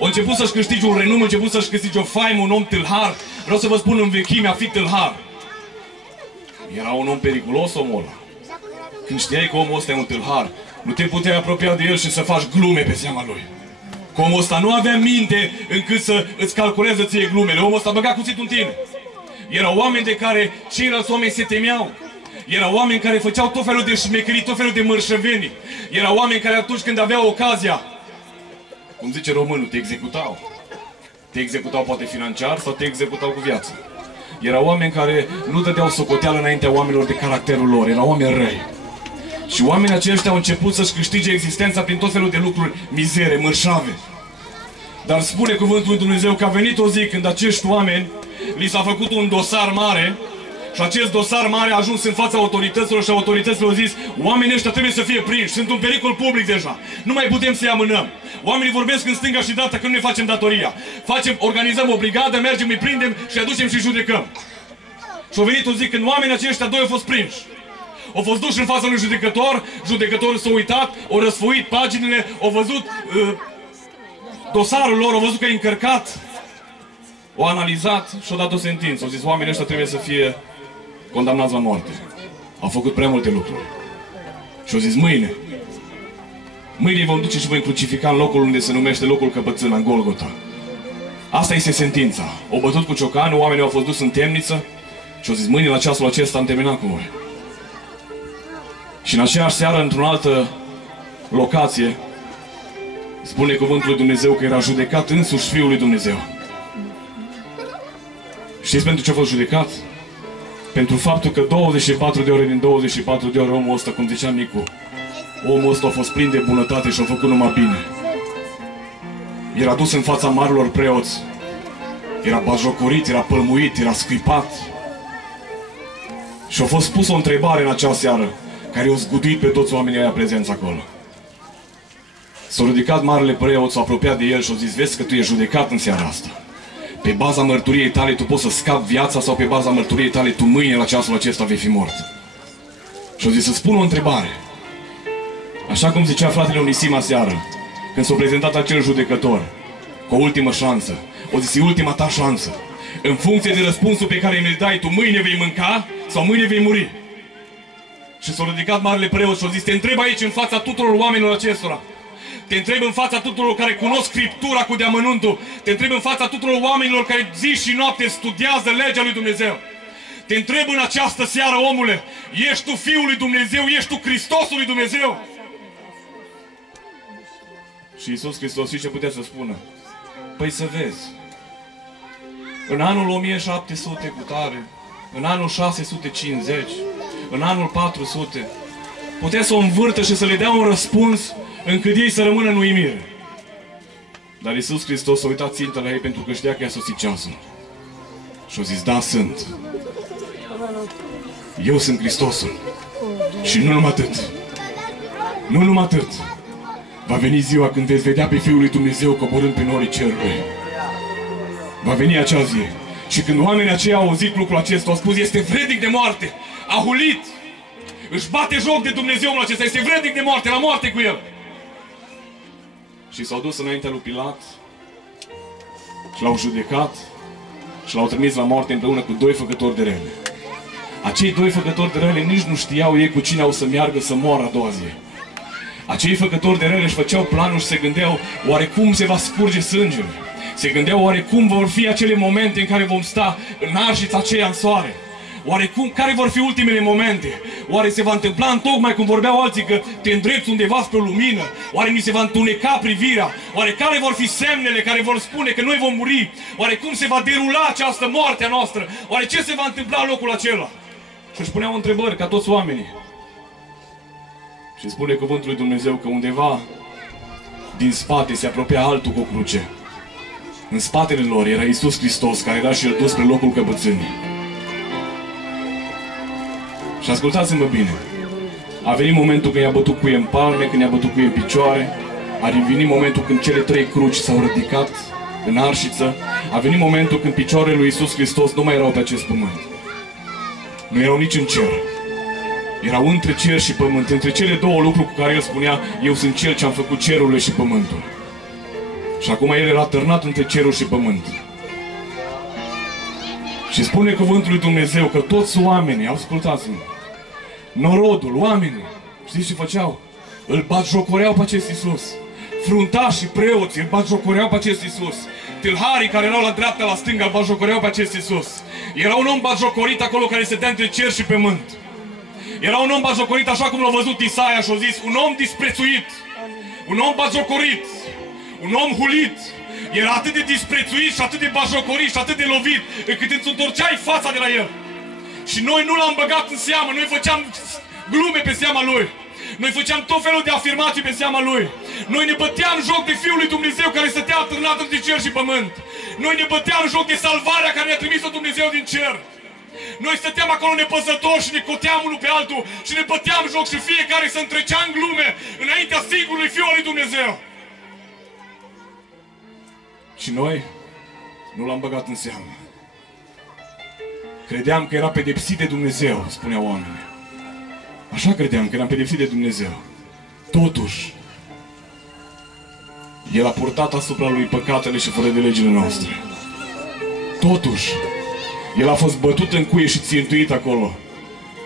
A început să-și câștige un renume, a început să-și câștige o faimă, un om tâlhar. Vreau să vă spun în vechime, a fi tâlhar. Era un om periculos, omul ăla. Când știai că omul ăsta e un tâlhar, nu te puteai apropia de el și să faci glume pe seama lui. Că omul ăsta nu avea minte încât să îți calculeze ție glumele. Omul ăsta băga cuțitul în tine. Erau oameni de care ceilalți oameni se temeau. Erau oameni care făceau tot felul de șmecherii, tot felul de mărșăvenii. Erau oameni care atunci când aveau ocazia, cum zice românul, te executau. Te executau poate financiar sau te executau cu viața. Erau oameni care nu dădeau socoteală înaintea oamenilor de caracterul lor. Erau oameni răi. Și oamenii aceștia au început să-și câștige existența prin tot felul de lucruri mizere, mărșave. Dar spune cuvântul lui Dumnezeu că a venit o zi când acești oameni li s-a făcut un dosar mare și acest dosar mare a ajuns în fața autorităților și autoritățile au zis: oamenii ăștia trebuie să fie prinși, sunt un pericol public deja, nu mai putem să-i amânăm. Oamenii vorbesc în stânga și dreapta că nu ne facem datoria. Organizăm o brigadă, mergem, îi prindem și aducem și judecăm. Și a venit o zi când oamenii aceștia doi au fost prinși. Au fost duși în fața unui judecător, judecătorul s-a uitat, au răsfoit paginile, au văzut dosarul lor, au văzut că e încărcat, au analizat și au dat o sentință. Au zis: oamenii ăștia trebuie să fie condamnați la moarte. Au făcut prea multe lucruri. Și au zis: mâine îi vom duce și vom crucifica în locul unde se numește locul căpățâna, în Golgota. Asta este sentința. Au bătut cu ciocanul, oamenii au fost dus în temniță și au zis: mâine la ceasul acesta am terminat cu voi. Și în aceeași seară, într-o altă locație, spune cuvântul lui Dumnezeu că era judecat însuși Fiul lui Dumnezeu. Știți pentru ce a fost judecat? Pentru faptul că 24 de ore din 24 de ore omul ăsta, cum zicea Nicu, omul ăsta a fost plin de bunătate și a făcut numai bine. Era dus în fața marilor preoți. Era batjocorit, era pălmuit, era scuipat. Și a fost pus o întrebare în acea seară care i-a zguduit pe toți oamenii aia prezenți acolo. S-a ridicat marele preot, s-a apropiat de el și a zis: vezi că tu ești judecat în seara asta. Pe baza mărturiei tale tu poți să scapi viața sau pe baza mărturiei tale tu mâine la ceasul acesta vei fi mort. Și a zis: să-ți pun o întrebare. Așa cum zicea fratele Onisim aseară, când s-a prezentat acel judecător cu o ultimă șansă, o zis: e ultima ta șansă. În funcție de răspunsul pe care mi-l dai, tu mâine vei mânca sau mâine vei muri. Și s-a ridicat marele preot și a zis: te întreb aici în fața tuturor oamenilor acestora. Te întreb în fața tuturor care cunosc Scriptura cu deamănuntul. Te întreb în fața tuturor oamenilor care zi și noapte studiază legea lui Dumnezeu. Te întreb în această seară, omule, ești tu Fiul lui Dumnezeu? Ești tu Hristosul lui Dumnezeu? Și Iisus Hristos și ce putea să spună? Păi să vezi. În anul 1700 cu tare, în anul 650, în anul 400, putea să o învârtă și să le dea un răspuns încât ei să rămână în uimire. Dar Iisus Hristos s-a uitat țintă la ei pentru că știa că i-a sosit ceasul. Și a zis: da, sunt. Eu sunt Hristosul. Și nu numai atât. Nu numai atât. Va veni ziua când veți vedea pe Fiul lui Dumnezeu coborând pe norii cerului. Va veni acea zi. Și când oamenii aceia au auzit lucrul acesta, au spus: este vrednic de moarte. A hulit. Își bate joc de Dumnezeul acesta. Este vrednic de moarte. La moarte cu el. Și s-au dus înaintea lui Pilat și l-au judecat și l-au trimis la moarte împreună cu doi făcători de rele. Acei doi făcători de rele nici nu știau ei cu cine au să meargă să moară a doua zi. Acei făcători de rele își făceau planuri și se gândeau oare cum se va scurge sângele. Se gândeau oare cum vor fi acele momente în care vom sta în arșița aceea în soare. Oare care vor fi ultimele momente? Oare se va întâmpla întocmai cum vorbeau alții că te îndrepți undeva spre o lumină? Oare ni se va întuneca privirea? Oare care vor fi semnele care vor spune că noi vom muri? Oare cum se va derula această moarte a noastră? Oare ce se va întâmpla în locul acela? Și își puneau întrebări ca toți oamenii. Și spune cuvântul lui Dumnezeu că undeva din spate se apropia altul cu o cruce. În spatele lor era Iisus Hristos, care era și el dus spre locul căpățânii. Și ascultați-mă bine. A venit momentul când i-a bătut cuie în palme, când i-a bătut cuie în picioare. A venit momentul când cele trei cruci s-au ridicat în arșiță. A venit momentul când picioarele lui Iisus Hristos nu mai erau pe acest pământ. Nu erau nici în cer. Erau între cer și pământ. Între cele două lucruri cu care el spunea: eu sunt cel ce am făcut cerurile și pământul. Și acum el era târnat între cerul și pământ. Și spune cuvântul lui Dumnezeu că toți oamenii, ascultați-mă, norodul, oamenii, știți ce făceau? Îl batjocoreau pe acest Iisus. Fruntașii, preoții, îl batjocoreau pe acest Iisus. Tâlharii care erau la dreapta, la stânga, îl batjocoreau pe acest Iisus. Era un om batjocorit acolo care stătea între cer și pământ. Era un om batjocorit așa cum l-a văzut Isaia și a zis, un om disprețuit, un om batjocorit, un om hulit. Era atât de disprețuit și atât de batjocorit și atât de lovit, încât îți întorceai fața de la el. Și noi nu l-am băgat în seamă, noi făceam glume pe seama lui. Noi făceam tot felul de afirmații pe seama lui. Noi ne băteam joc de Fiul lui Dumnezeu care stătea atârnat între cer și pământ. Noi ne băteam joc de salvarea care ne-a trimis-o Dumnezeu din cer. Noi stăteam acolo nepăsători și ne coteam unul pe altul și ne băteam joc și fiecare se întrecea în glume înaintea singurului Fiul lui Dumnezeu. Și noi nu l-am băgat în seamă. Credeam că era pedepsit de Dumnezeu, spuneau oamenii. Așa credeam, că eram pedepsit de Dumnezeu. Totuși, El a purtat asupra Lui păcatele și fără de legile noastre. Totuși, El a fost bătut în cuie și țintuit acolo,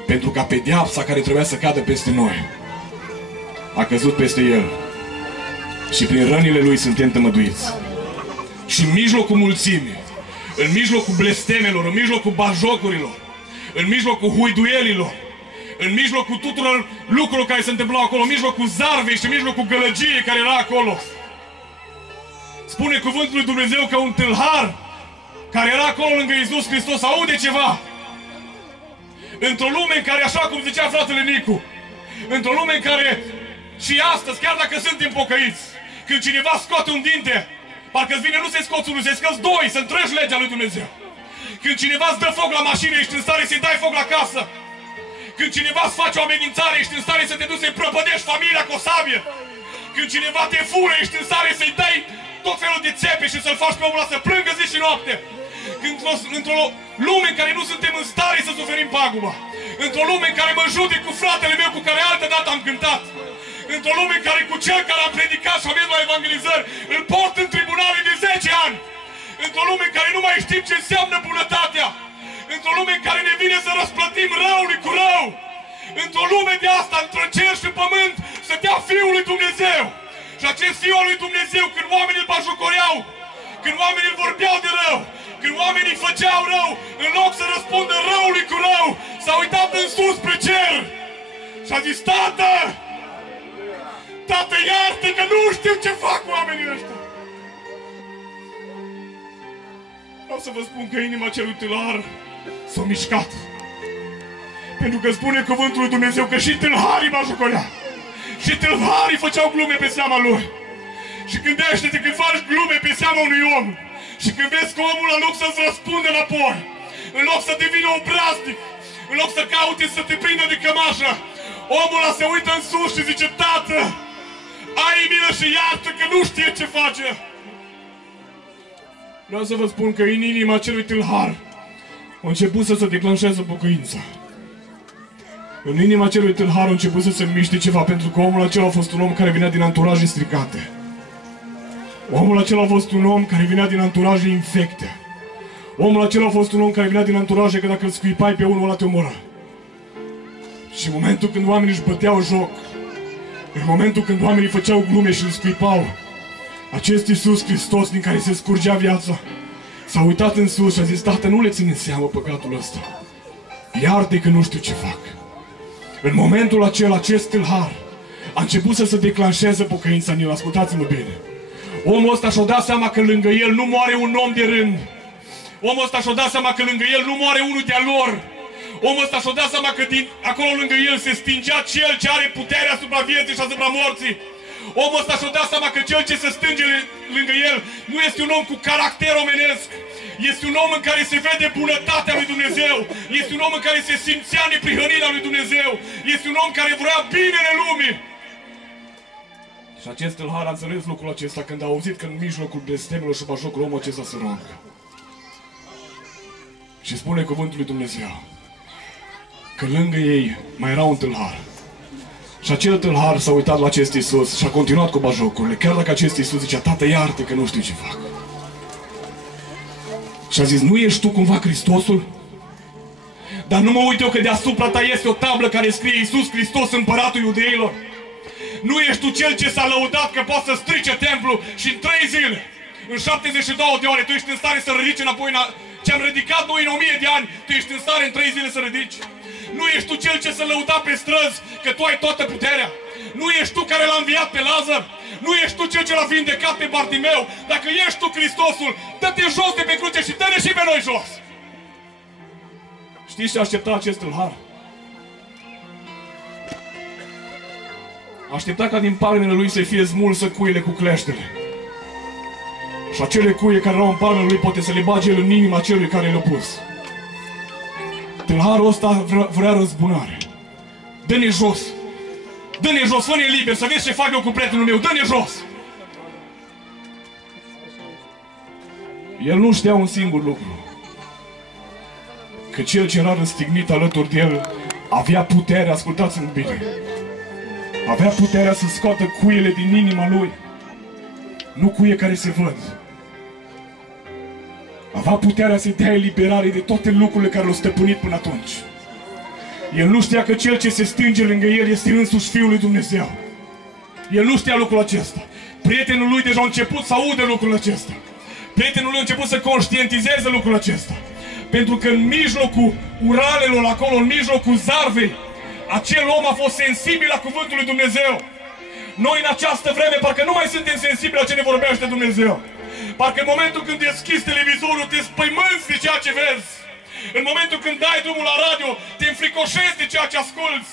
pentru ca pedeapsa care trebuia să cadă peste noi a căzut peste El. Și prin rănile Lui suntem tămăduiți. Și în mijlocul mulțimii, în mijlocul blestemelor, în mijlocul bajocurilor, în mijlocul huiduielilor, în mijlocul tuturor lucrurilor care se întâmplau acolo, în mijlocul zarvei și în mijlocul gălăgiei care era acolo, spune cuvântul lui Dumnezeu că un tâlhar care era acolo lângă Iisus Hristos aude ceva. Într-o lume în care, așa cum zicea fratele Nicu, într-o lume în care și astăzi, chiar dacă suntem pocăiți, când cineva scoate un dinte, parcă-ți vine, nu se scoți unul, se scoți doi, să întregi legea lui Dumnezeu. Când cineva îți dă foc la mașină, ești în stare să-i dai foc la casă. Când cineva îți face o amenințare, ești în stare să te duci să-i prăpădești familia cu o sabie. Când cineva te fură, ești în stare să-i dai tot felul de țepe și să-l faci pe omul ăla să plângă zi și noapte. Într-o lume în care nu suntem în stare să suferim paguba. Într-o lume în care mă judec cu fratele meu cu care altă dată am cântat. Într-o lume în care cu cel care am predicat și am mers la evangelizări îl port în tribunale de 10 ani. Într-o lume în care nu mai știm ce înseamnă bunătatea. Într-o lume în care ne vine să răsplătim răului cu rău. Într-o lume de asta, între cer și pământ, stătea Fiul lui Dumnezeu. Și acest Fiul al lui Dumnezeu, când oamenii îl bajocoreau, când oamenii îl vorbeau de rău, când oamenii îi făceau rău, în loc să răspundă răului cu rău, s-a uitat în sus spre cer și a zis, Tată, Tată, iartă că nu știu ce fac oamenii ăștia. Vreau să vă spun că inima celui tâlhar s-a mișcat. Pentru că spune cuvântul lui Dumnezeu că și tâlharii bajocorea. Și tâlharii făceau glume pe seama lui. Și gândește-te când faci glume pe seama unui om și când vezi că omul, în loc să-ți răspunde înapoi, în loc să devină obraznic, în loc să caute să te prindă de cămașă, omul ăla se uită în sus și zice, Tată, ai milă și iartă că nu știe ce face. Vreau să vă spun că în inima acelui tâlhar a început să se declanșeze pocăința. În inima acelui tâlhar a început să se miște ceva, pentru că omul acela a fost un om care venea din anturaje stricate. Omul acela a fost un om care venea din anturaje infecte. Omul acela a fost un om care venea din anturaje că dacă îl scuipai pe unul ăla te omora. Și în momentul când oamenii își băteau joc, în momentul când oamenii făceau glume și îl scuipau, acest Iisus Hristos din care se scurgea viața s-a uitat în sus și a zis, Tată, nu le țin în seamă păcatul ăsta. Iartă că nu știu ce fac. În momentul acela, acest tâlhar a început să se declanșeze pocăința în el. Ascultați-mă bine. Omul ăsta și-a dat seama că lângă el nu moare un om de rând. Omul ăsta și-a dat seama că lângă el nu moare unul de-a lor. Omul ăsta și-a dat seama că acolo lângă el se stingea cel ce are puterea asupra vieții și asupra morții. Omul ăsta și-a dat seama că cel ce se stânge lângă el nu este un om cu caracter omenesc. Este un om în care se vede bunătatea lui Dumnezeu. Este un om în care se simțea neprihănirea lui Dumnezeu. Este un om care vrea binele lumii. Și acest tâlhar a înțeles lucrul acesta când a auzit că în mijlocul blestemelor și bajocul omul acesta se roagă. Și spune cuvântul lui Dumnezeu că lângă ei mai era un tâlhar. Și acel tâlhar s-a uitat la acest Iisus și a continuat cu bajocurile, chiar dacă acest Iisus zicea, Tată, iartă că nu știu ce fac. Și a zis, nu ești tu cumva Hristosul? Dar nu mă uit eu că deasupra ta este o tablă care scrie Iisus Hristos, împăratul iudeilor. Nu ești tu cel ce s-a lăudat că poate să strice templul și în 3 zile, în 72 de ore, tu ești în stare să ridici înapoi ce am ridicat noi în 1000 de ani, tu ești în stare în 3 zile să ridici? Nu ești tu cel ce s-a lăudat pe străzi că tu ai toată puterea? Nu ești tu care l-a înviat pe Lazar? Nu ești tu cel ce l-a vindecat pe Bartimeu? Dacă ești tu Hristosul, dă-te jos de pe cruce și dă-ne și pe noi jos! Știți ce aștepta acest tâlhar? Aștepta ca din palmele lui să fie smulsă cuile cu cleștele. Și acele cuie care erau în palmele lui poate să le bage el în inima celui care le-a pus. Tâlharul ăsta vrea răzbunare. Dă-ne jos! Dă-ne jos, fă-ne liber, să vezi ce fac eu cu prietenul meu, dă-ne jos! El nu știa un singur lucru. Că cel ce era răstignit alături de el avea puterea, ascultați-mă bine, avea puterea să scoată cuiele din inima lui. Nu cuie care se văd. Avea puterea să-i dea eliberare de toate lucrurile care l-au stăpânit până atunci. El nu știa că cel ce se stânge lângă el este însuși Fiul lui Dumnezeu. El nu știa lucrul acesta. Prietenul lui deja a început să audă lucrul acesta. Prietenul lui a început să conștientizeze lucrul acesta. Pentru că în mijlocul uralelor acolo, în mijlocul zarvei, acel om a fost sensibil la cuvântul lui Dumnezeu. Noi în această vreme parcă nu mai suntem sensibili la ce ne vorbește Dumnezeu. Parcă în momentul când deschizi televizorul te spăimânți de ceea ce vezi. În momentul când dai drumul la radio, te înfricoșezi de ceea ce asculți.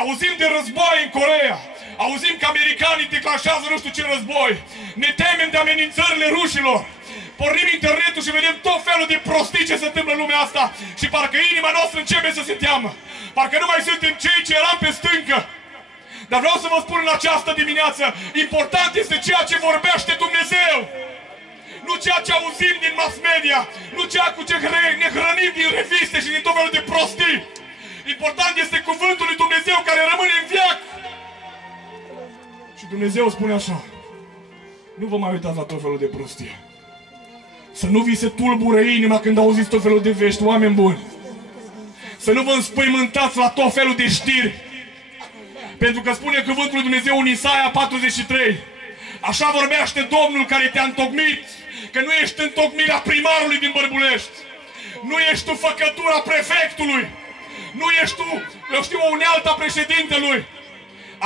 Auzim de război în Coreea. Auzim că americanii declanșează nu știu ce război. Ne temem de amenințările rușilor. Pornim internetul și vedem tot felul de prostii ce se întâmplă în lumea asta. Și parcă inima noastră începe să se teamă. Parcă nu mai suntem cei ce eram pe stâncă. Dar vreau să vă spun în această dimineață, important este ceea ce vorbește Dumnezeu. Nu ceea ce auzim din mass media, nu ceea cu ce ne hrănim din reviste și din tot felul de prostii. Important este cuvântul lui Dumnezeu care rămâne în veac. Și Dumnezeu spune așa, nu vă mai uitați la tot felul de prostie. Să nu vi se tulbure inima când auziți tot felul de vești, oameni buni. Să nu vă înspăimântați la tot felul de știri. Pentru că spune cuvântul lui Dumnezeu în Isaia 43. Așa vorbește Domnul care te-a întocmit, că nu ești întocmirea primarului din Bărbulești. Nu ești tu făcătura prefectului. Nu ești tu, eu știu, o unealtă a președintelui.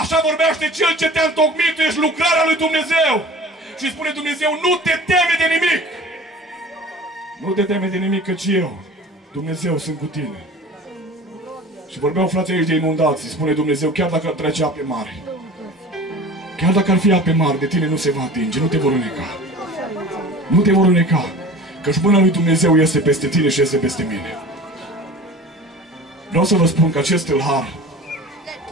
Așa vorbește cel ce te-a întocmit, tu ești lucrarea lui Dumnezeu. Și spune Dumnezeu, nu te teme de nimic. Nu te teme de nimic, căci eu, Dumnezeu, sunt cu tine. Și vorbeau frații aici de inundații, spune Dumnezeu, chiar dacă ar trece ape mari, chiar dacă ar fi ape mari, de tine nu se va atinge, nu te vor îneca. Nu te vor îneca, căci mâna lui Dumnezeu este peste tine și este peste mine. Vreau să vă spun că acest tâlhar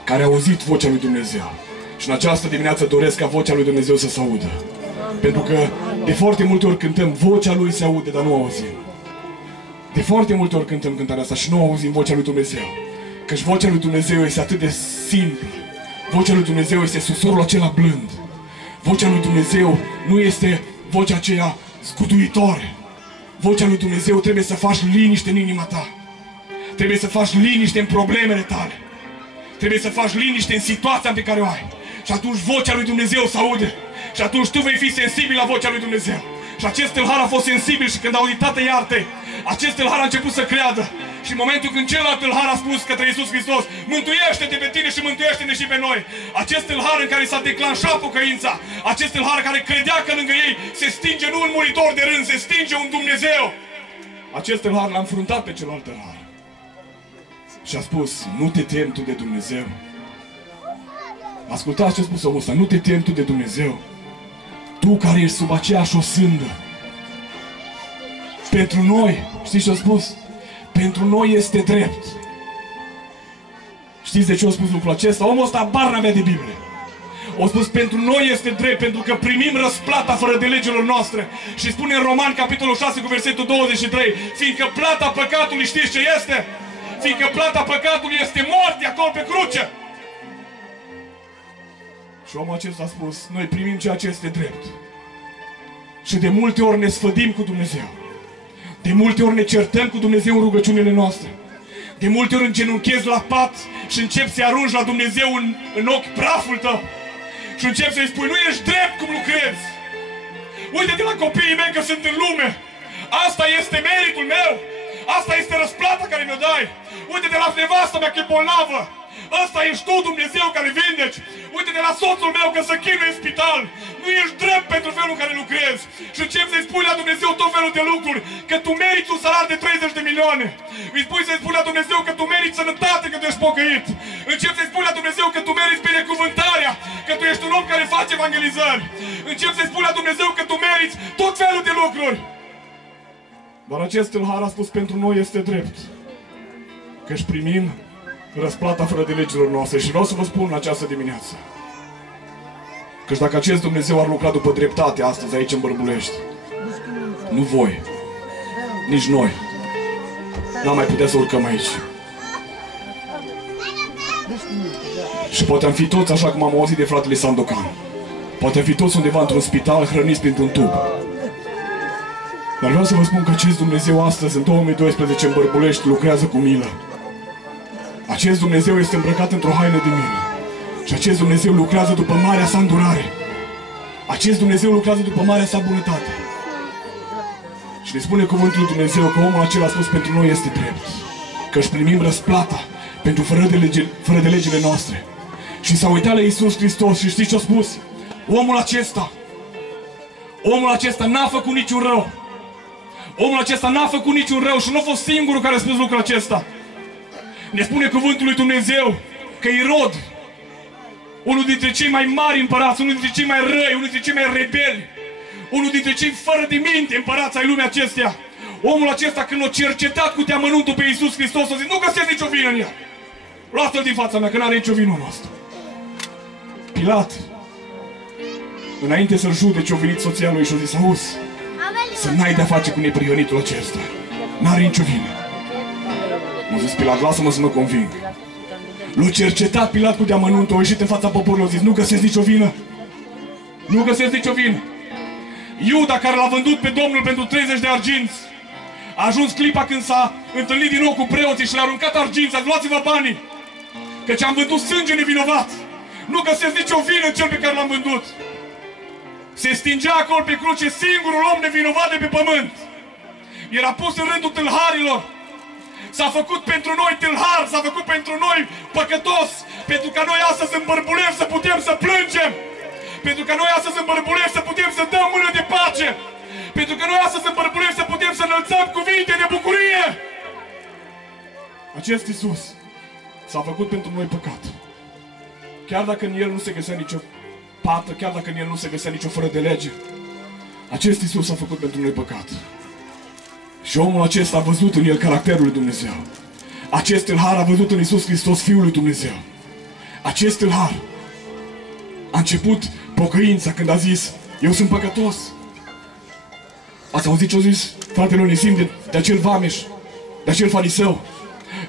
care a auzit vocea lui Dumnezeu, și în această dimineață doresc ca vocea lui Dumnezeu să se audă. Pentru că de foarte multe ori cântăm, vocea lui se aude, dar nu auzim. De foarte multe ori cântăm cântarea asta și nu auzim vocea lui Dumnezeu. Căci vocea lui Dumnezeu este atât de simplă. Vocea lui Dumnezeu este susurul acela blând. Vocea lui Dumnezeu nu este vocea aceea zguduitoare. Vocea lui Dumnezeu trebuie să faci liniște în inima ta. Trebuie să faci liniște în problemele tale. Trebuie să faci liniște în situația pe care o ai. Și atunci vocea lui Dumnezeu se aude. Și atunci tu vei fi sensibil la vocea lui Dumnezeu. Și acest tâlhar a fost sensibil și când a auzit, Tată, iartă, acest tâlhar a început să creadă. Și în momentul când celălalt tâlhar a spus către Iisus Hristos, mântuiește-te pe tine și mântuiește-ne și pe noi. Acest tâlhar în care s-a declanșat pocăința, acest tâlhar care credea că lângă ei se stinge nu un muritor de rând, se stinge un Dumnezeu. Acest tâlhar l-a înfruntat pe celălalt tâlhar. Și a spus, nu te temi tu de Dumnezeu. Ascultați ce a spus omul ăsta, nu te temi tu de Dumnezeu. Tu care ești sub aceeași osândă. Pentru noi, știți ce a spus? Pentru noi este drept. Știți de ce a spus lucrul acesta? Omul ăsta bar n-avea de Biblie. A spus, pentru noi este drept, pentru că primim răsplata fără de legilor noastre. Și spune în Roman, capitolul 6, cu versetul 23, fiindcă plata păcatului, știți ce este? Fiindcă plata păcatului este moarte acolo pe cruce. Și omul acesta a spus, noi primim ceea ce este drept. Și de multe ori ne sfădim cu Dumnezeu. De multe ori ne certăm cu Dumnezeu în rugăciunile noastre. De multe ori îngenunchezi la pat și începi să-i arunci la Dumnezeu în ochi praful tău. Și începi să-i spui, nu ești drept cum lucrezi. Uite-te la copiii mei că sunt în lume. Asta este meritul meu. Asta este răsplata care mi-o dai. Uite-te la nevastă mea că e bolnavă. Ăsta ești tu, Dumnezeu, care vindeci. Uite-te la soțul meu că se chinuie în spital. Nu ești drept pentru felul în care lucrezi. Și începi să-i spui la Dumnezeu tot felul de lucruri. Că tu meriți un salar de 30 de milioane. Îi spui să-i spui la Dumnezeu că tu meriți sănătate, că tu ești pocăit. Începi să-i spui la Dumnezeu că tu meriți binecuvântarea, că tu ești un om care face evangelizări. Începi să-i spui la Dumnezeu că tu meriți tot felul de lucruri. Dar acest tâlhar a spus, pentru noi este drept că își primim răsplata fără de legilor noastre. Și vreau să vă spun în această dimineață, căci dacă acest Dumnezeu ar lucra după dreptate astăzi aici în Bărbulești, nu voi, nici noi, n-am mai putea să urcăm aici. Și poate am fi toți, așa cum am auzit de fratele Sandocan, poate am fi toți undeva într-un spital hrăniți printr-un tub. Dar vreau să vă spun că acest Dumnezeu astăzi, în 2012, în Bărbulești, lucrează cu milă. Acest Dumnezeu este îmbrăcat într-o haină de milă. Și acest Dumnezeu lucrează după marea sa îndurare. Acest Dumnezeu lucrează după marea sa bunătate. Și ne spune cuvântul lui Dumnezeu că omul acela a spus, pentru noi este drept. Că își primim răsplata pentru fără de legile noastre. Și s-a uitat la Iisus Hristos și știți ce a spus? Omul acesta n-a făcut niciun rău. Omul acesta n-a făcut niciun rău și nu a fost singurul care a spus lucrul acesta. Ne spune cuvântul lui Dumnezeu că Irod, unul dintre cei mai mari împărați, unul dintre cei mai răi, unul dintre cei mai rebeli, unul dintre cei fără de minte împărați ai lumii acesteia, omul acesta când l-a cercetat cu teamănuntul pe Iisus Hristos, a zis, nu găsesc nicio vină în ea. Luați-l din fața mea, că n-are nicio vină noastră. Pilat, înainte să-l judece, a venit soția lui și a zis, auzi, să n-ai de-a face cu neprihănitul acesta. N-are nicio vină. M-a zis Pilat, lasă-mă să mă conving. L-a cercetat Pilat cu deamănuntul, a ieșit în fața poporului, a zis, nu găsesc nicio vină. Nu găsesc nicio vină. Iuda, care l-a vândut pe Domnul pentru 30 de arginți, a ajuns clipa când s-a întâlnit din nou cu preoții și le-a aruncat arginți, a zis, luați-vă banii, căci am vândut sânge nevinovat. Nu găsesc nicio vină în cel pe care l-am vândut. Se stingea acolo pe cruce singurul om nevinovat de pe pământ. Era pus în rândul tâlharilor. S-a făcut pentru noi tâlhar, s-a făcut pentru noi păcătos, pentru ca noi astăzi în Bărbulești să putem să plângem, pentru ca noi astăzi în Bărbulești să putem să dăm mână de pace, pentru că noi astăzi în Bărbulești să putem să înălțăm cuvinte de bucurie. Acest Iisus s-a făcut pentru noi păcat. Chiar dacă în El nu se găsea nicio pată, chiar dacă în El nu se găsea nicio fără de lege, acest Iisus s-a făcut pentru noi păcat. Și omul acesta a văzut în el caracterul lui Dumnezeu. Acest tâlhar a văzut în Iisus Hristos Fiul lui Dumnezeu. Acest tâlhar a început pocăința când a zis, eu sunt păcătos. Ați auzit ce a zis fratele Onisim de acel vameș, de acel fariseu?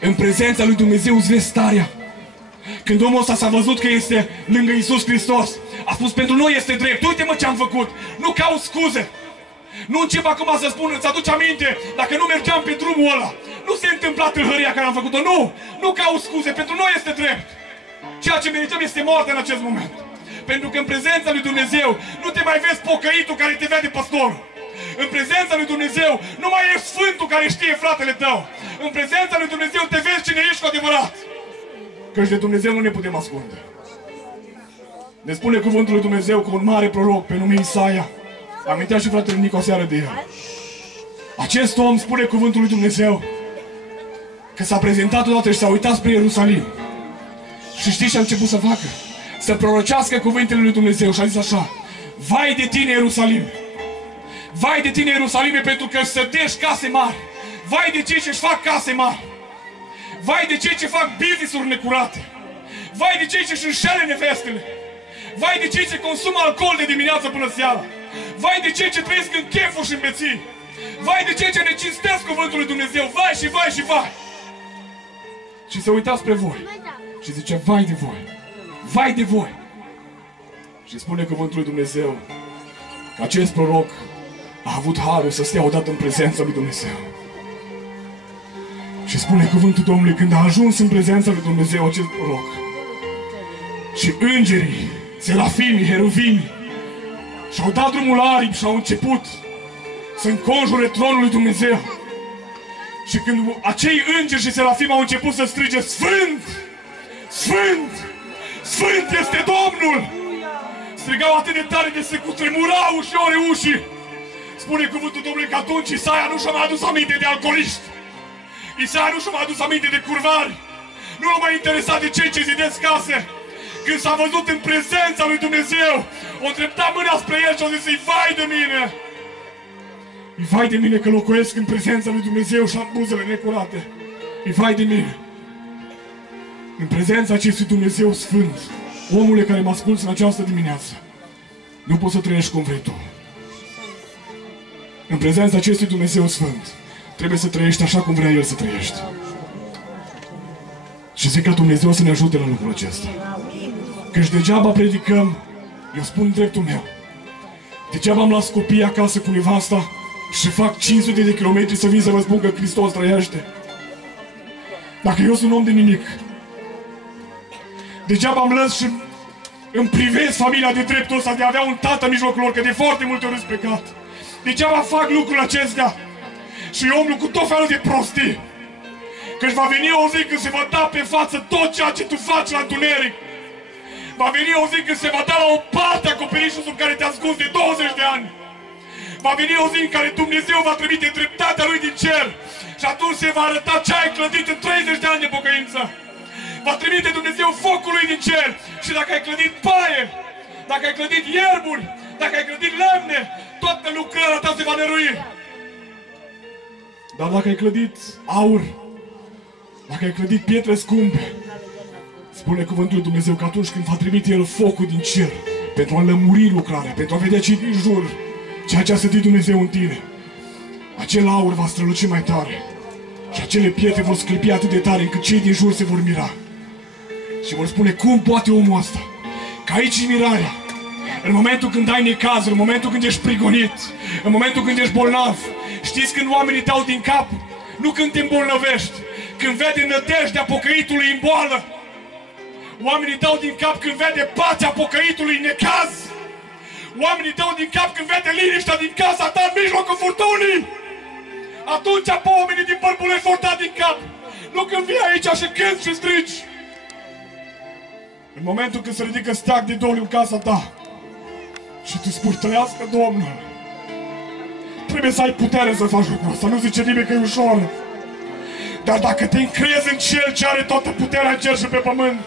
În prezența lui Dumnezeu îți vezi starea. Când omul ăsta s-a văzut că este lângă Iisus Hristos, a spus, pentru noi este drept, uite-mă ce am făcut, nu caut scuze. Nu încep acum să spun, îți aduci aminte, dacă nu mergeam pe drumul ăla, nu se întâmpla tâlhăria care am făcut-o, nu! Nu caut scuze, pentru noi este drept. Ceea ce merităm este moartea în acest moment. Pentru că în prezența lui Dumnezeu nu te mai vezi pocăitul care te vede păstorul. În prezența lui Dumnezeu nu mai ești sfântul care știe fratele tău. În prezența lui Dumnezeu te vezi cine ești cu adevărat. Căci de Dumnezeu nu ne putem ascunde. Ne spune cuvântul lui Dumnezeu cu un mare proroc pe nume Isaia. Amintea și fratele Nicu aseară de el. Acest om, spune cuvântul lui Dumnezeu, că s-a prezentat odată și s-a uitat spre Ierusalim. Și știți ce a început să facă? Să prorocească cuvintele lui Dumnezeu și a zis așa, vai de tine, Ierusalim! Vai de tine, Ierusalime, pentru că își sădești case mari! Vai de cei ce-și fac case mari! Vai de cei ce fac business-uri necurate! Vai de cei ce-și înșele nevestele! Vai de cei ce consumă alcool de dimineață până seara! Vai de cei ce trăiesc în chefuri și în beții! Vai de cei ce ne cinstesc cuvântul lui Dumnezeu! Vai și vai și vai! Și se uita spre voi și zicea, vai de voi! Vai de voi! Și spune cuvântul lui Dumnezeu că acest proroc a avut harul să stea odată în prezența lui Dumnezeu. Și spune cuvântul Domnului, când a ajuns în prezența lui Dumnezeu acest proroc, și îngerii, serafimii, heruvimii, și-au dat drumul la aripi și au început să înconjure tronul lui Dumnezeu. Și când acei îngeri și serafimi au început să strige, Sfânt! Sfânt! Sfânt este Domnul! Strigau atât de tare de se cutremurau ușorii ușii. Spune cuvântul Domnului că atunci Isaia nu și-a mai adus aminte de alcooliști. Isaia nu și-a mai adus aminte de curvari. Nu l-a mai interesat de cei ce zidesc case. Când s-a văzut în prezența lui Dumnezeu, o îndreptat mâna spre el și a zis, vai de mine! Vai de mine că locuiesc în prezența lui Dumnezeu și am buzele necurate. Vai de mine! În prezența acestui Dumnezeu Sfânt, omule care mă asculți în această dimineață, nu poți să trăiești cum vrei tu. În prezența acestui Dumnezeu Sfânt, trebuie să trăiești așa cum vrea El să trăiești. Și zic ca Dumnezeu să ne ajute la lucrul acesta. Căci degeaba predicăm, eu spun dreptul meu, degeaba am las copiii acasă cu nevasta și fac 500 de kilometri să vin să vă spun că Hristos trăiește. Dacă eu sunt om de nimic, degeaba am lăs și îmi privesc familia de dreptul ăsta de a avea un tată în mijlocul lor, că de foarte multe ori sunt plecat. Degeaba fac lucrul acestea și eu umblu cu tot felul de prostii. Căci va veni o zi când se va da pe față tot ceea ce tu faci la întuneric. Va veni o zi când se va da la o parte acoperișul sub care te-a ascuns de 20 de ani. Va veni o zi în care Dumnezeu va trimite dreptatea Lui din cer și atunci se va arăta ce ai clădit în 30 de ani de pocăință. Va trimite Dumnezeu focul Lui din cer și dacă ai clădit paie, dacă ai clădit ierburi, dacă ai clădit lemne, toată lucrarea ta se va nărui. Dar dacă ai clădit aur, dacă ai clădit pietre scumpe, spune cuvântul lui Dumnezeu că atunci când va trimite El focul din cer pentru a lămuri lucrarea, pentru a vedea ce din jur, ceea ce a sădit Dumnezeu în tine, acel aur va străluci mai tare și acele pietre vor sclipi atât de tare încât cei din jur se vor mira și vor spune, cum poate omul ăsta? Că aici e mirarea. În momentul când ai necazuri, în momentul când ești prigonit, în momentul când ești bolnav, știți când oamenii dau din cap? Nu când te îmbolnăvești, când vede nădejdea pocăitului în boală. Oamenii dau din cap când vede pacea pocăitului în necaz. Oamenii dau din cap când vede liniștea din casa ta în mijlocul furtunii. Atunci oamenii din Bărbulești vor da din cap. Nu când vii aici și cânti și strigi. În momentul când se ridică steag de doliu în casa ta și tu spui, trăiască Domnul, trebuie să ai putere să faci lucrul ăsta. Nu zice nimeni că e ușor. Dar dacă te încrezi în Cel ce are toată puterea în cer și pe pământ,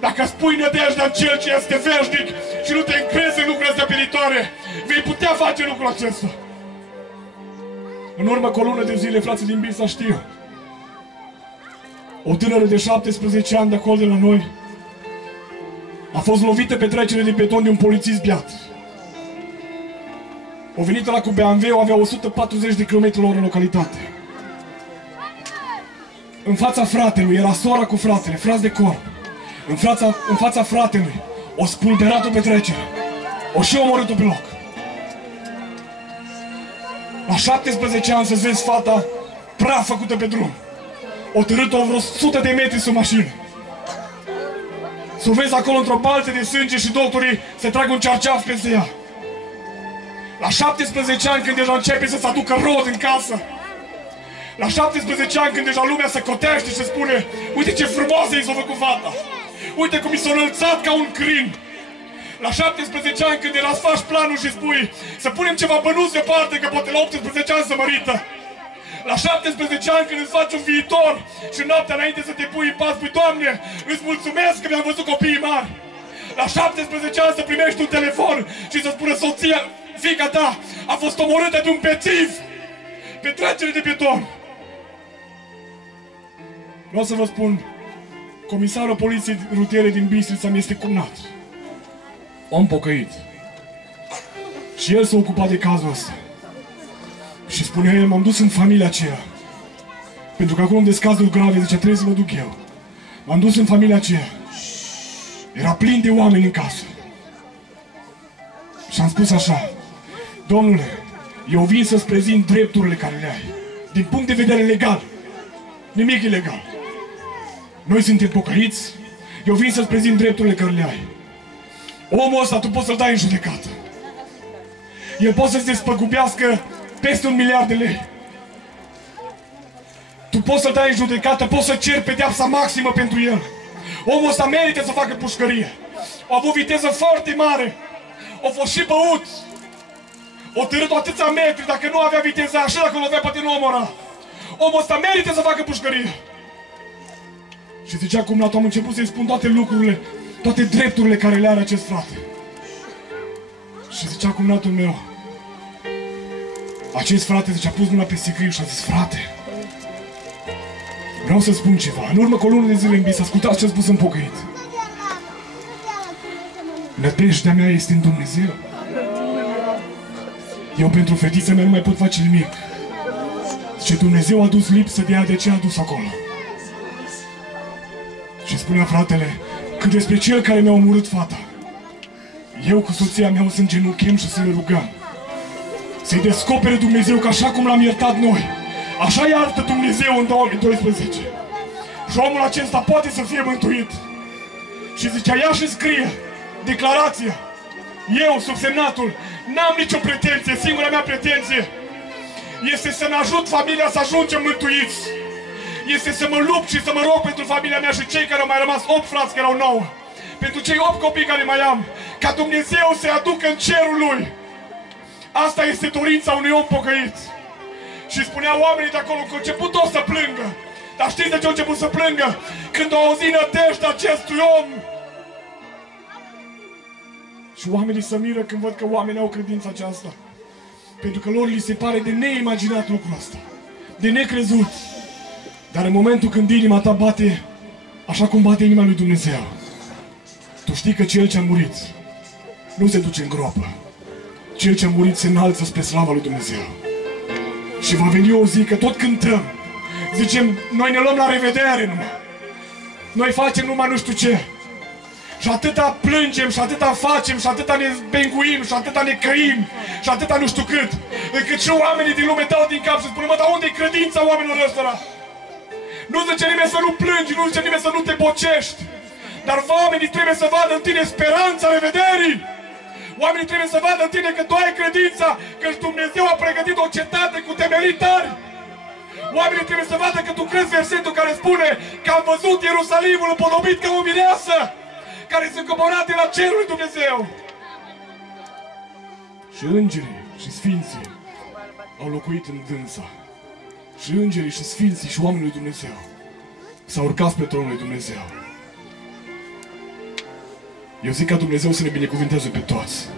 dacă spui nădejdea în Cel ce este veșnic și nu te încrezi în lucrurile astea peritoare, vei putea face lucrul acesta. În urmă cu o lună de zile, frații din Bisa știu, o tânără de 17 ani de acolo de la noi a fost lovită pe trecere de beton de un polițist beat. O venit ăla cu BMW, avea 140 de km/h în localitate. În fața fratelui, era sora cu fratele, frați de corp. În fața fratelui, o spulberat-o pe trecere. O și omorât-o pe loc. La 17 ani să-ți vezi fata praf făcută pe drum. O târât-o vreo 100 de metri sub mașină. Să o vezi acolo într-o baltă de sânge și doctorii se trag un cearceaf peste ea. La 17 ani, când deja începe să se aducă rod în casă. La 17 ani, când deja lumea se cotește și se spune, uite ce frumoasă i s-a făcut fata. Uite cum i s-a înălțat ca un crin. La 17 ani, când deja îți faci planul și spui, să punem ceva bănuți deoparte, că poate la 18 ani să mărită. La 17 ani, când îți faci un viitor și noaptea înainte să te pui în pas, spui, Doamne, îți mulțumesc că mi-am văzut copiii mari. La 17 ani să primești un telefon și să spună soția, fiica ta a fost omorâtă de un bețiv pe trecere de beton. Vreau să vă spun, comisarul poliției rutiere din Bistrița mi este cumnat. Om pocăit. Și el s-a ocupat de cazul ăsta. Și spunea el, m-am dus în familia aceea. Pentru că acolo unde sunt cazuri grave, zicea, trebuie să mă duc eu. M-am dus în familia aceea. Era plin de oameni în casă. spus așa: Domnule, eu vin să-ți prezint drepturile care le ai. Din punct de vedere legal. Nimic ilegal. Noi suntem pocăiți. Eu vin să-ți prezint drepturile care le ai. Omul ăsta tu poți să-l dai în judecată. El poate să-ți despăgubească peste 1 miliard de lei. Tu poți să-l dai în judecată, poți să ceri pedeapsa maximă pentru el. Omul ăsta merită să facă pușcărie. A avut viteză foarte mare. A fost și băut. O târât atâția metri, dacă nu avea viteza așa, dacă nu avea, poate nu omora. Omul ăsta merită să facă pușcărie. Și zicea cum am început să-i spun toate lucrurile, toate drepturile care le are acest frate. Și zicea cumnatul meu, acest frate, zicea, a pus mâna pe sicriu și a zis: frate, vreau să spun ceva. În urmă cu o lună de zile în bis, ascultați ce a spus în pocăit. Nădejdea mea este în Dumnezeu. Eu pentru fetița mea nu mai pot face nimic. Zice, Dumnezeu a dus lipsă de ea, de ce a dus acolo? Și spunea fratele, cât despre cel care mi-a omorât fata, eu cu soția mea o să îngenunchem și să ne rugăm. Să-i descopere Dumnezeu că așa cum l-am iertat noi, așa iartă Dumnezeu în 2012. Și omul acesta poate să fie mântuit. Și zicea, ia și scrie declarația. Eu, subsemnatul, n-am nicio pretenție, singura mea pretenție este să-mi ajut familia să ajungem mântuiți. Este să mă lupt și să mă rog pentru familia mea și cei care au mai rămas, 8 frați care au 9. Pentru cei 8 copii care mai am, ca Dumnezeu să-i aducă în cerul Lui. Asta este dorința unui om pocăit. Și spunea oamenii de acolo că au început toți să plângă. Dar știți de ce au început să plângă? Când au auzit nădejdea acestui om. Și oamenii se miră când văd că oamenii au credința aceasta. Pentru că lor li se pare de neimaginat lucrul ăsta. De necrezut. Dar în momentul când inima ta bate așa cum bate inima lui Dumnezeu, tu știi că Cel ce-a murit nu se duce în groapă. Cel ce-a murit se înalță spre slava lui Dumnezeu. Și va veni o zi că tot cântăm. Zicem, noi ne luăm la revedere numai. Noi facem numai nu știu ce. Și atâta plângem, și atâta facem, și atâta ne benguim, și atâta ne căim, și atâta nu știu cât. Încât și oamenii din lume dau din cap și spun, mă, dar unde e credința oamenilor ăstora? Nu zice nimeni să nu plângi, nu zice nimeni să nu te bocești. Dar oamenii trebuie să vadă în tine speranța revederii. Oamenii trebuie să vadă în tine că tu ai credința, că Dumnezeu a pregătit o cetate cu temelii tari. Oamenii trebuie să vadă că tu crezi versetul care spune că am văzut Ierusalimul împodobit ca o mireasă, care sunt coborate la cerul lui Dumnezeu. Și îngerii și sfinții au locuit în dânsa. Și îngerii și sfinții și oamenii lui Dumnezeu s-au urcat spre tronul lui Dumnezeu. Eu zic ca Dumnezeu să ne binecuvânteze pe toți.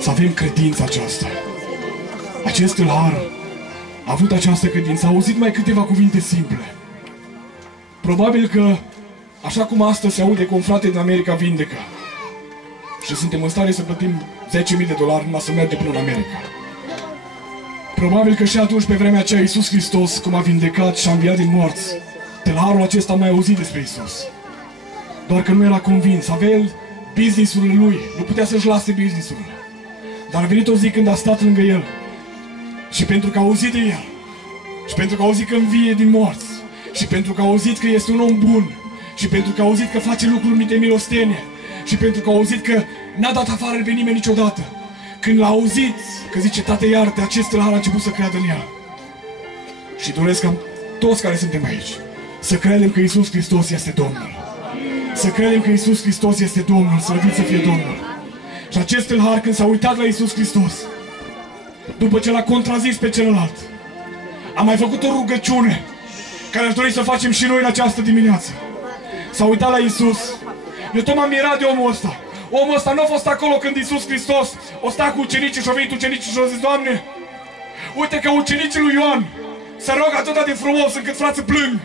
Să avem credința aceasta. Acest tâlhar a avut această credință. A auzit mai câteva cuvinte simple. Probabil că, așa cum astăzi se aude că un frate din America vindecă și suntem în stare să plătim $10.000 numai să mergem până în America. Probabil că și atunci, pe vremea aceea, Iisus Hristos, cum a vindecat și a înviat din morți, tâlharul acesta a mai auzit despre Iisus. Doar că nu era convins. Avea el business-urile lui. Nu putea să-și lase business-urile. Dar a venit o zi când a stat lângă el. Și pentru că a auzit de el, și pentru că a auzit că învie din morți, și pentru că a auzit că este un om bun, și pentru că a auzit că face lucruri de milostenie, și pentru că a auzit că n-a dat afară pe nimeni niciodată, când l-a auzit că zice, Tată iartă, acest tâlhar a început să creadă în el. Și doresc ca toți care suntem aici să credem că Iisus Hristos este Domnul. Să credem că Iisus Hristos este Domnul, slăvit să fie Domnul. Și acest tâlhar, când s-a uitat la Iisus Hristos, după ce l-a contrazis pe celălalt, a mai făcut o rugăciune care aș dori să facem și noi în această dimineață. S-a uitat la Iisus. Eu tot m-am mirat de omul ăsta. Omul ăsta nu a fost acolo când Iisus Hristos o sta cu ucenicii și au venit ucenicii și au zis, Doamne, uite că ucenicii lui Ioan se rog atât de frumos încât frații plâng.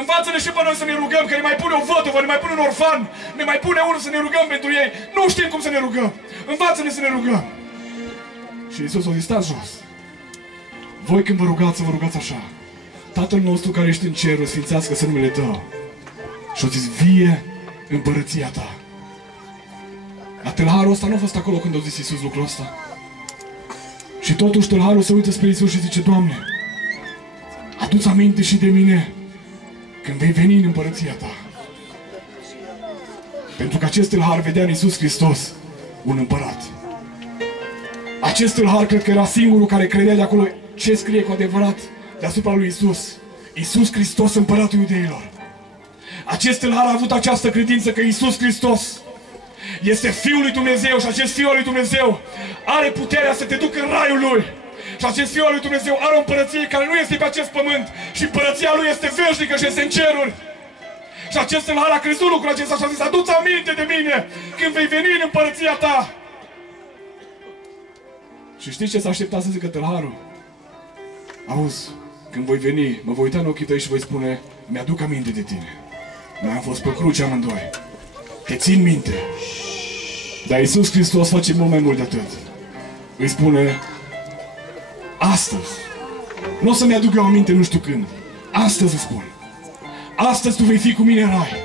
Învață-ne și pe noi să ne rugăm, că ne mai pune o văduvă, ne mai pune un orfan, ne mai pune unul să ne rugăm pentru ei. Nu știm cum să ne rugăm. Învață-ne să ne rugăm. Și Iisus a zis, stați jos. Voi când vă rugați, să vă rugați așa. Tatăl nostru care ești în cer, sfințească-se numele Tău. Și a zis, vie împărăția Ta. Dar tâlharul ăsta nu a fost acolo când a zis Iisus lucrul ăsta. Și totuși tâlharul se uită spre Iisus și zice: Doamne, adu-ți aminte și de mine când vei veni în împărăția ta. Pentru că acest tâlhar vedea în Iisus Hristos un împărat. Acest tâlhar cred că era singurul care credea de acolo ce scrie cu adevărat deasupra lui Iisus. Iisus Hristos, împăratul iudeilor. Acest tâlhar a avut această credință că Iisus Hristos este Fiul lui Dumnezeu și acest Fiul lui Dumnezeu are puterea să te ducă în raiul Lui. Și acest Fiul lui Dumnezeu are o împărăție care nu este pe acest pământ și împărăția Lui este veșnică și este în ceruri. Și acest tâlhar a crezut lucrul acesta și a zis: adu-ți aminte de mine când vei veni în împărăția ta. Și știți ce s-a așteptat să zică tâlharul? Auzi, când voi veni, mă voi uita în ochii tăi și voi spune: mi-aduc aminte de tine. Noi am fost pe cruce amândoi. Te țin minte. Dar Iisus Hristos face mult mai mult de atât. Îi spune: astăzi, nu o să-mi aduc eu aminte nu știu când. Astăzi îți spun. Astăzi tu vei fi cu mine în rai.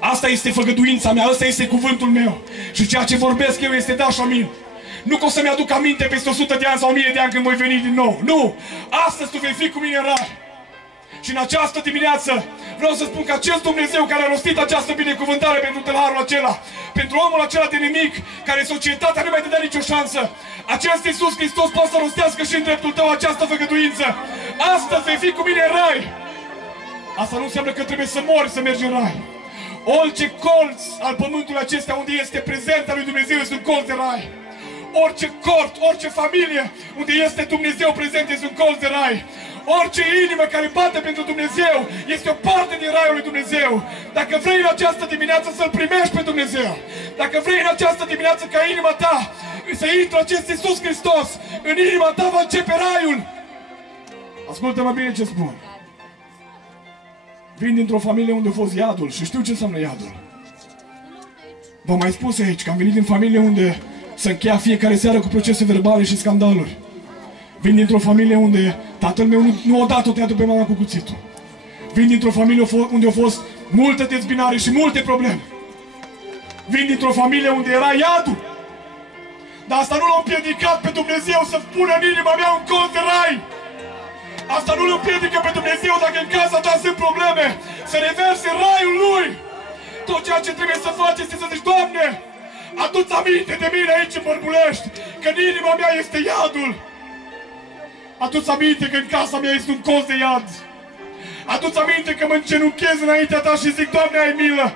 Asta este făgăduința mea, ăsta este cuvântul meu. Și ceea ce vorbesc eu este da și amin. Nu că o să-mi aduc aminte peste 100 de ani sau 1000 de ani când voi veni din nou. Nu! Astăzi tu vei fi cu mine în rai. Și în această dimineață vreau să spun că acest Dumnezeu care a rostit această binecuvântare pentru tâlharul acela, pentru omul acela de nimic, care societatea nu mai dădea nicio șansă, acest Iisus Hristos poate să rostească și în dreptul tău această făgăduință. Astăzi vei fi cu mine în rai. Asta nu înseamnă că trebuie să mori să mergi în rai. Orice colț al pământului acesta unde este prezența lui Dumnezeu este un colț de rai. Orice cort, orice familie unde este Dumnezeu prezent este un colț de rai. Orice inimă care bate pentru Dumnezeu este o parte din raiul lui Dumnezeu. Dacă vrei în această dimineață să-L primești pe Dumnezeu, dacă vrei în această dimineață ca inima ta să intre acest Iisus Hristos, în inima ta va începe raiul. Ascultă-mă bine ce spun. Vin dintr-o familie unde a fost iadul și știu ce înseamnă iadul. V-am mai spus aici că am venit din familie unde se încheia fiecare seară cu procese verbale și scandaluri. Vin dintr-o familie unde tatăl meu nu odată o tăiat pe mama cu cuțitul. Vin dintr-o familie unde au fost multe dezbinare și multe probleme. Vin dintr-o familie unde era iadul. Dar asta nu l-a împiedicat pe Dumnezeu să pună în inima mea un colț de rai. Asta nu l-a împiedică pe Dumnezeu dacă în casa ta sunt probleme, să reverse raiul Lui. Tot ceea ce trebuie să faci este să zici: Doamne, adu-ți aminte de mine aici în Bărbulești, că în inima mea este iadul. Adu-ți aminte că în casa mea este un colț de iad. Adu-ți aminte că mă îngenunchez înaintea ta și zic: Doamne, ai milă.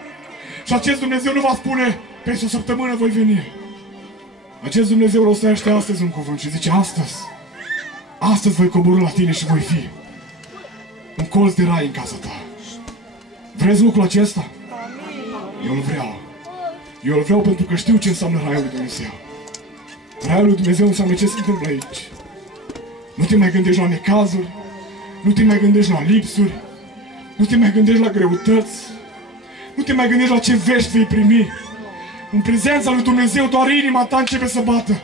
Și acest Dumnezeu nu va spune: peste o săptămână voi veni. Acest Dumnezeu rostește astăzi un cuvânt și zice: astăzi voi coborî la tine și voi fi un colț de rai în casa ta. Vreți lucrul acesta? Eu îl vreau. Eu îl vreau pentru că știu ce înseamnă raiul lui Dumnezeu. Raiul lui Dumnezeu înseamnă ce se întâmplă aici. Nu te mai gândești la necazuri, nu te mai gândești la lipsuri, nu te mai gândești la greutăți, nu te mai gândești la ce vești vei primi. În prezența lui Dumnezeu doar inima ta începe să bată.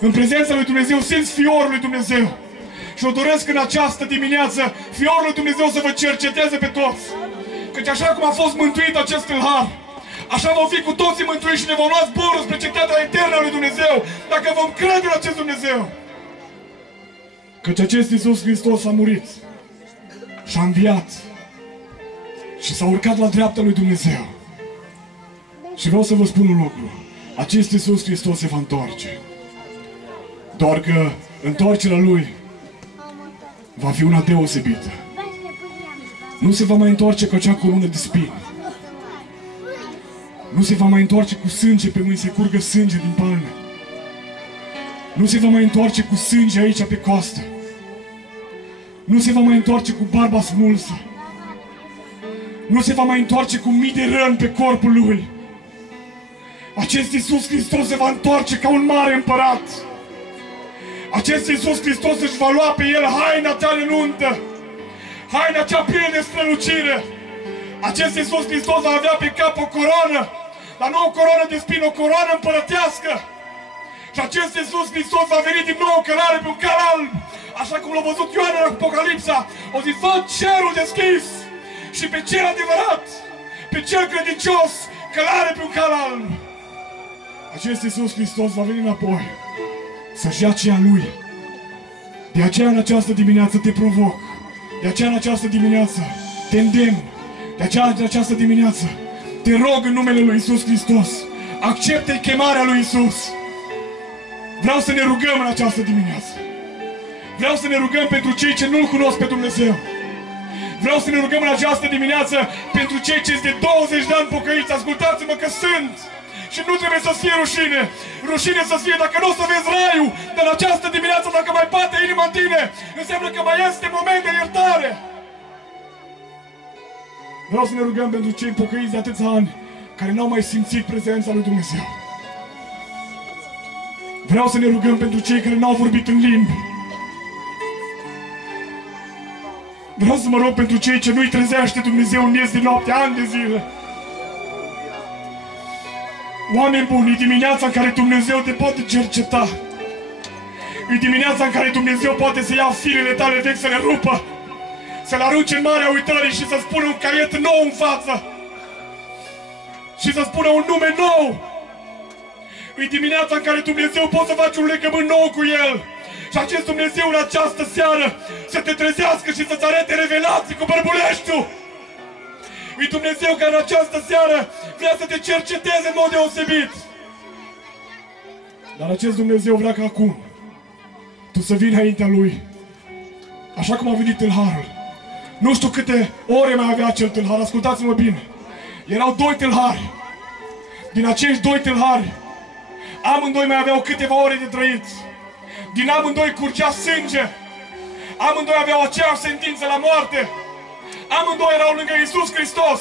În prezența lui Dumnezeu simți fiorul lui Dumnezeu. Și o doresc în această dimineață fiorul lui Dumnezeu să vă cerceteze pe toți. Căci așa cum a fost mântuit acest tâlhar, așa vom fi cu toții mântuiți și ne vom lua zborul spre cetatea eternă a lui Dumnezeu, dacă vom crede în acest Dumnezeu. Căci acest Iisus Hristos a murit și a înviat și s-a urcat la dreapta lui Dumnezeu. Și vreau să vă spun un lucru. Acest Iisus Hristos se va întoarce. Doar că întoarcerea Lui va fi una deosebită. Nu se va mai întoarce cu acea corună de spini. Nu se va mai întoarce cu sânge pe mâini, se curgă sânge din palme. Nu se va mai întoarce cu sânge aici pe coastă. Nu se va mai întoarce cu barba smulsă. Nu se va mai întoarce cu mii de răni pe corpul Lui. Acest Iisus Hristos se va întoarce ca un mare împărat. Acest Iisus Hristos își va lua pe El haina cea de nuntă, haina cea plină de strălucire. Acest Iisus Hristos va avea pe cap o coroană, dar nu o coroană de spini, o coroană împărătească. Și acest Iisus Hristos va veni din nou călare pe un cal alb, așa cum l-a văzut Ioan în Apocalipsa. O zi, văd cerul deschis și pe cel adevărat, pe cel credincios, călare pe un cal alb. acest Iisus Hristos va veni înapoi să-și ia ceea Lui. De aceea în această dimineață te provoc, de aceea în această dimineață te îndemn, de aceea în această dimineață te rog în numele Lui Iisus Hristos, acceptă chemarea Lui Iisus. Vreau să ne rugăm în această dimineață. Vreau să ne rugăm pentru cei ce nu-L cunosc pe Dumnezeu. Vreau să ne rugăm în această dimineață pentru cei ce de 20 de ani pocăiți. Ascultați-mă că sunt. Și nu trebuie să fie rușine. Rușine să fie dacă nu o să vezi raiul. Dar în această dimineață, dacă mai bate inima în tine, înseamnă că mai este moment de iertare. Vreau să ne rugăm pentru cei pocăiți de atâția ani care n-au mai simțit prezența lui Dumnezeu. Vreau să ne rugăm pentru cei care n-au vorbit în limbi. Vreau să mă rog pentru cei ce nu-i trezește Dumnezeu în miez de noapte, ani de zile. Oameni buni, e dimineața în care Dumnezeu te poate cerceta. E dimineața în care Dumnezeu poate să ia firele tale vechi, să le rupă, să le arunce în marea uitării și să spună un caiet nou în față. Și să spună un nume nou. E dimineața în care Dumnezeu poate să faci un legământ nou cu El. Și acest Dumnezeu în această seară să te trezească și să-ți arate revelații cu bărbuleștiul. E Dumnezeu care în această seară vrea să te cerceteze în mod deosebit. Dar acest Dumnezeu vrea ca acum tu să vii înaintea Lui, așa cum a venit tâlharul. Nu știu câte ore mai avea acel tâlhar, ascultați-mă bine. Erau doi tâlhari. Din acești doi tâlhari, amândoi mai aveau câteva ore de trăit. Din amândoi curgea sânge. Amândoi aveau aceeași sentință la moarte. Amândoi erau lângă Iisus Hristos.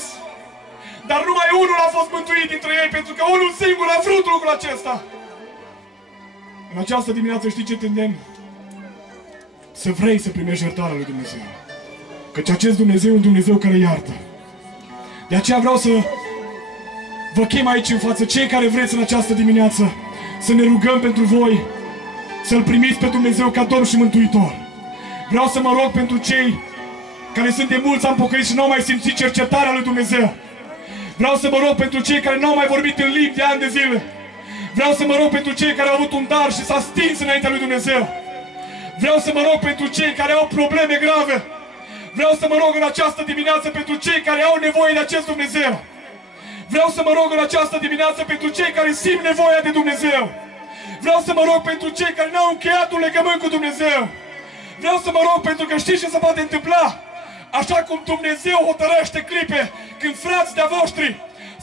Dar numai unul a fost mântuit dintre ei, pentru că unul singur a vrut lucrul acesta. În această dimineață știi ce te îndemn? Să vrei să primești iertarea lui Dumnezeu. Căci acest Dumnezeu e un Dumnezeu care iartă. De aceea vreau să vă chem aici în față, cei care vreți în această dimineață, să ne rugăm pentru voi, să-L primiți pe Dumnezeu ca Domn și Mântuitor. Vreau să mă rog pentru cei care sunt de mulți ani pocăiți și n-au mai simțit cercetarea lui Dumnezeu. Vreau să mă rog pentru cei care n-au mai vorbit în limbi de ani de zile. Vreau să mă rog pentru cei care au avut un dar și s-a stins înaintea lui Dumnezeu. Vreau să mă rog pentru cei care au probleme grave. Vreau să mă rog în această dimineață pentru cei care au nevoie de acest Dumnezeu. Vreau să mă rog în această dimineață pentru cei care simt nevoia de Dumnezeu. Vreau să mă rog pentru cei care n-au încheiat un legământ cu Dumnezeu. Vreau să mă rog pentru că știți ce se poate întâmpla? Așa cum Dumnezeu hotărăște clipe când frații de-a voștri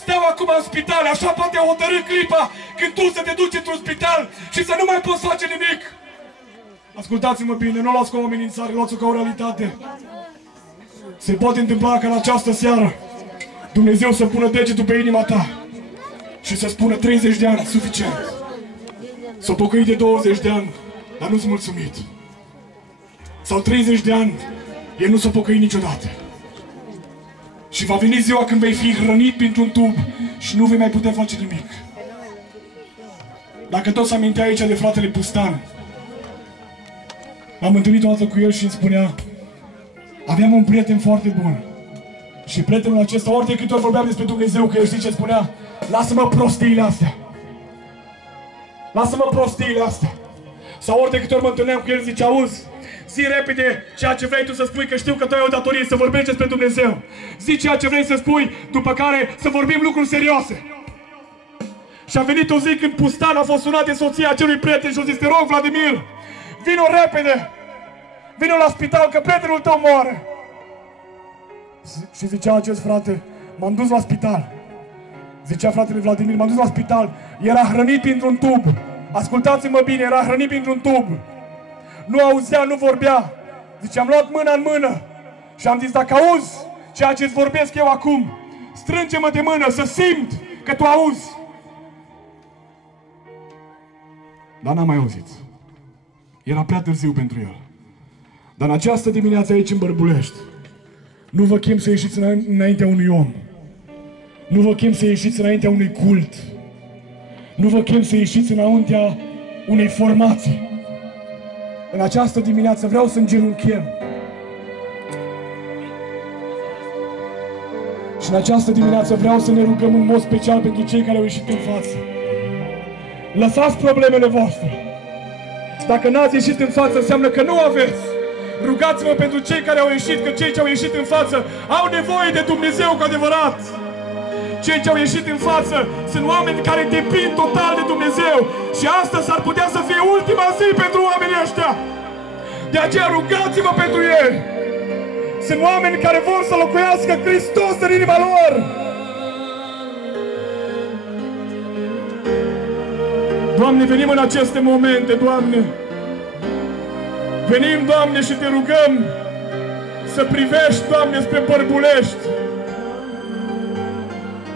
stau acum în spital, așa poate hotărî clipa când tu să te duci într-un spital și să nu mai poți face nimic. Ascultați-mă bine, nu o luați ca o amenințare, luați-o ca o realitate. Se poate întâmpla ca în această seară Dumnezeu să pună degetul pe inima ta și să spună 30 de ani, suficient. S-o pocăit de 20 de ani, dar nu-s mulțumit. Sau 30 de ani, el nu s-a pocăit niciodată. Și va veni ziua când vei fi hrănit printr-un tub și nu vei mai putea face nimic. Dacă tot s-a amintea aici de fratele Pustan, m-am întâlnit o dată cu el și îmi spunea: aveam un prieten foarte bun. Și prietenul acesta, ori de câte ori vorbeam despre Dumnezeu, că el știi ce spunea? Lasă-mă prostiile astea. Lasă-mă prostiile astea. Sau ori de câte ori mă întâlneam cu el, zice: auzi, zi repede ceea ce vrei tu să spui, că știu că tu ai o datorie să vorbești despre Dumnezeu. Zi ceea ce vrei să spui, după care să vorbim lucruri serioase. Și a venit o zi când Pustan a fost sunat de soția acelui prieten și a zis: te rog, Vladimir, vino repede, vino la spital că prietenul tău moare. Și zicea acest frate: m-am dus la spital. Zicea fratele Vladimir: m-am dus la spital. Era hrănit printr-un tub. Ascultați-mă bine, era hrănit printr-un tub. Nu auzea, nu vorbea. Zice: am luat mâna în mână și am zis: dacă auzi ceea ce îți vorbesc eu acum, strânge-mă de mână să simt că tu auzi. Dar n-am mai auzit. Era prea târziu pentru el. Dar în această dimineață aici în Bărbulești, nu vă chem să ieșiți înaintea unui om. Nu vă chem să ieșiți înaintea unui cult. Nu vă chem să ieșiți înaintea unei formații. În această dimineață vreau să îngenunchem. Și în această dimineață vreau să ne rugăm în mod special pentru cei care au ieșit în față. Lăsați problemele voastre. Dacă n-ați ieșit în față, înseamnă că nu aveți. Rugați-vă pentru cei care au ieșit, că cei ce au ieșit în față au nevoie de Dumnezeu cu adevărat. Cei ce au ieșit în față sunt oameni care depind total de Dumnezeu. Și asta s-ar putea să fie ultima zi pentru oamenii ăștia. De aceea rugați-vă pentru ei. Sunt oameni care vor să locuiască Hristos în inima lor. Doamne, venim în aceste momente, Doamne. Venim, Doamne, și Te rugăm să privești, Doamne, spre Bărbulești.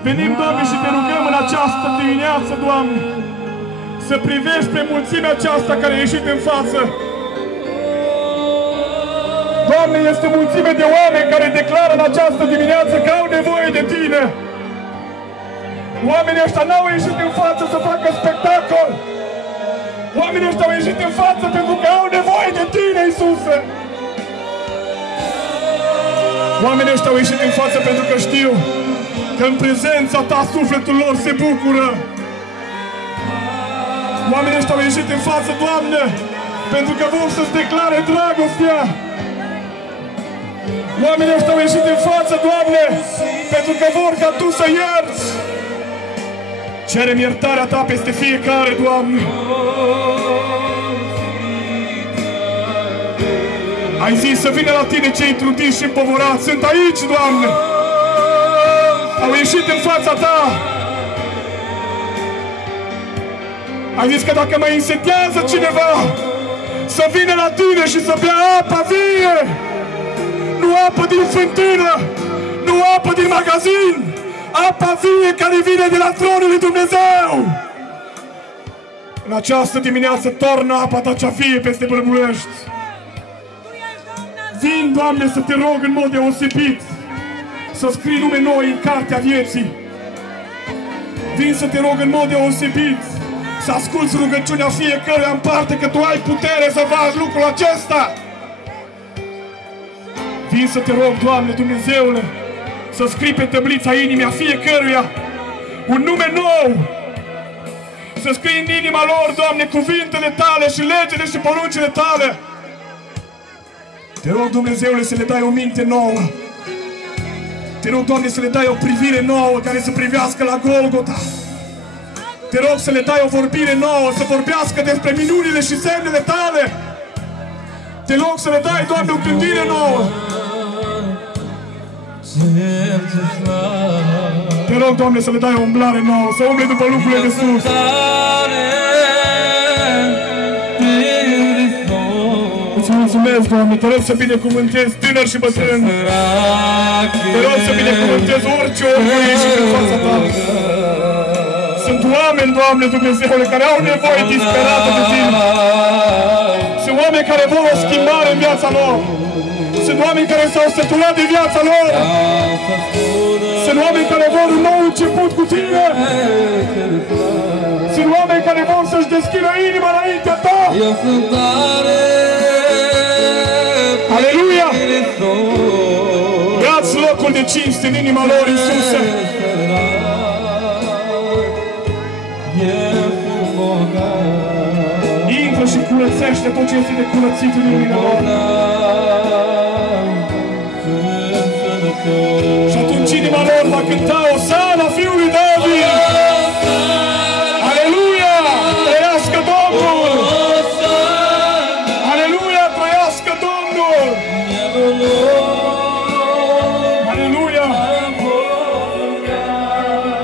Venim, Doamne, și Te rugăm în această dimineață, Doamne, să privești spre mulțimea aceasta care a ieșit în față. Doamne, este o mulțime de oameni care declară în această dimineață că au nevoie de Tine. Oamenii ăștia n-au ieșit în față să facă spectacol. Oamenii ăștia au ieșit în față pentru că au nevoie de Tine, Iisuse. Oamenii ăștia au ieșit în față pentru că știu că în prezența Ta sufletul lor se bucură. Oamenii ăștia au ieșit în față, Doamne, pentru că vor să-ți declare dragostea. Oamenii ăștia au ieșit în față, Doamne, pentru că vor ca Tu să ierți. Cerem iertarea Ta peste fiecare, Doamne. Ai zis să vină la Tine cei trudiți și împovărați. Sunt aici, Doamne. Au ieșit în fața Ta. Ai zis că dacă mă însetează cineva, să vină la Tine și să bea apa vie. Nu apă din fântână, nu apă din magazin, apa vie care vine de la tronul lui Dumnezeu. În această dimineață tornă apa Ta cea vie peste Bărbulești. Vin, Doamne, să Te rog în mod deosebit să scrii nume noi în cartea vieții. Vin să Te rog în mod deosebit să asculți rugăciunea fiecăruia în parte, că Tu ai putere să faci lucrul acesta. Vin să Te rog, Doamne Dumnezeule, să scrii pe tăblița inimii a fiecăruia un nume nou. Să scrii în inima lor, Doamne, cuvintele Tale și legile și poruncile Tale. Te rog, Dumnezeule, să le dai o minte nouă. Te rog, Doamne, să le dai o privire nouă care să privească la Golgota. Te rog să le dai o vorbire nouă, să vorbească despre minunile și semnele Tale. Te rog să le dai, Doamne, o gândire nouă. Te rog, Doamne, să le dai o umblare nouă, să umble după lucrurile de sus. Îți mulțumesc, Doamne, Te rog să binecuvântezi tânări și bătrâni. Te rog să binecuvântezi orice om ieșit în fața Ta. Sunt oameni, Doamne Dumnezeule, care au nevoie disperată de Tine. Sunt oameni care vor o schimbare în viața lor. Sunt oameni care s-au săturat de viața lor. Sunt oameni care vor un nou început cu Tine. Sunt oameni care vor să-și deschidă inima înaintea Ta. Aleluia! Ia-ți locul de cinste în inima lor, Iisuse. Intră și curățește tot ce este de curățit în inima lor. Și atunci inima lor va cânta Osana Fiului David. Aleluia! Trăiască Domnul! Aleluia! Trăiască Domnul! Aleluia!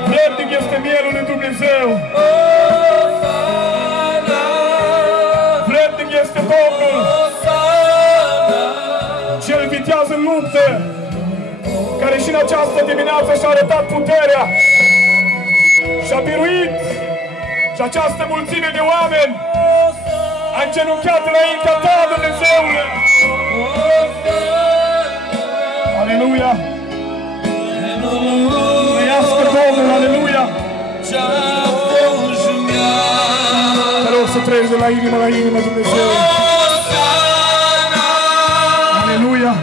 Vrednic este mielul lui Dumnezeu! Vrednic este Domnul! Cel viteaz în lupte, care și în această dimineață și-a arătat puterea și-a biruit și această mulțime de oameni a îngenunchiat înaintea Ta, Dumnezeule. Aleluia! Trăiască Domnul, aleluia! Te rog să treci de la inimă la inimă, Dumnezeu. Aleluia!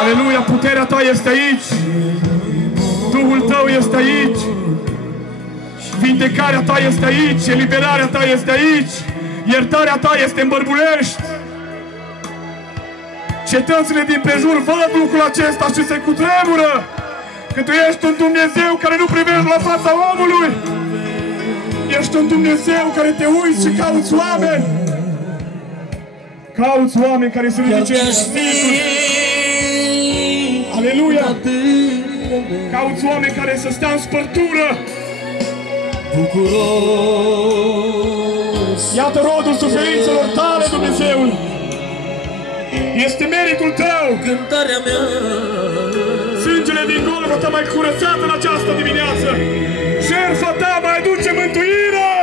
Aleluia! Puterea Ta este aici! Duhul Tău este aici! Vindecarea ta este aici, eliberarea ta este aici, iertarea ta este în Bărbulești. Cetățile din prejur văd lucrul acesta și se cutremură că tu ești un Dumnezeu care nu privești la fața omului. Ești un Dumnezeu care te uiți și cauți oameni. Cauți oameni care să ridice în sfânturi. Aleluia! Cauți oameni care să stea în spărtură. Iată rodul suferințelor tale, Dumnezeul. Este meritul tău. Cântarea mea. Sângele din Golgota m-ai curățat în această dimineață. Jertfa ta mai aduce mântuirea.